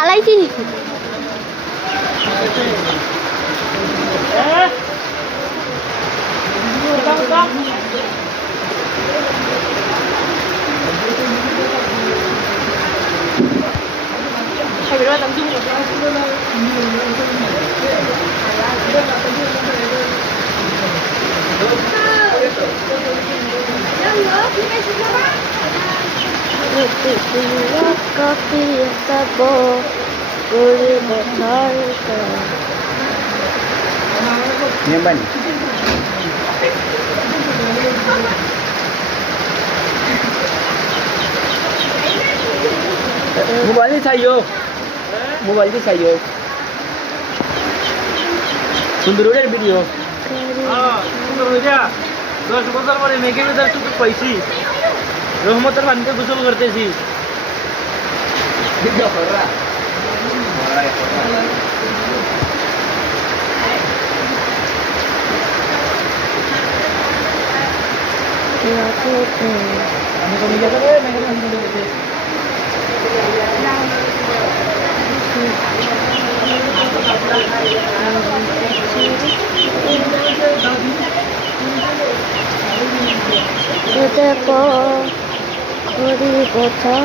চালাইছি নাকি Pipilaka piyatabo Guri batarika Yan ba niya? Mobile sa'yo. Mobile sa'yo. সুন্দরুলের video সুন্দর দশ বছর পরে মেঘে তার শুধু পাইছি রহমতের পানিতে গোসল করতেছি। আমি তো নিজে করে মেঘে পানি করতেছি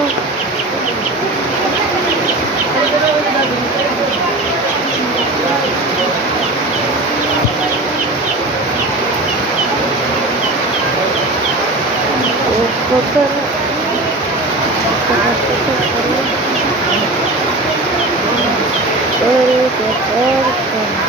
দেখো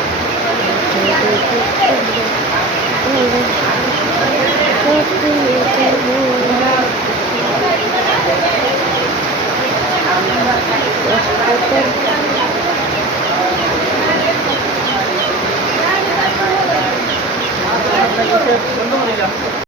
先弄进去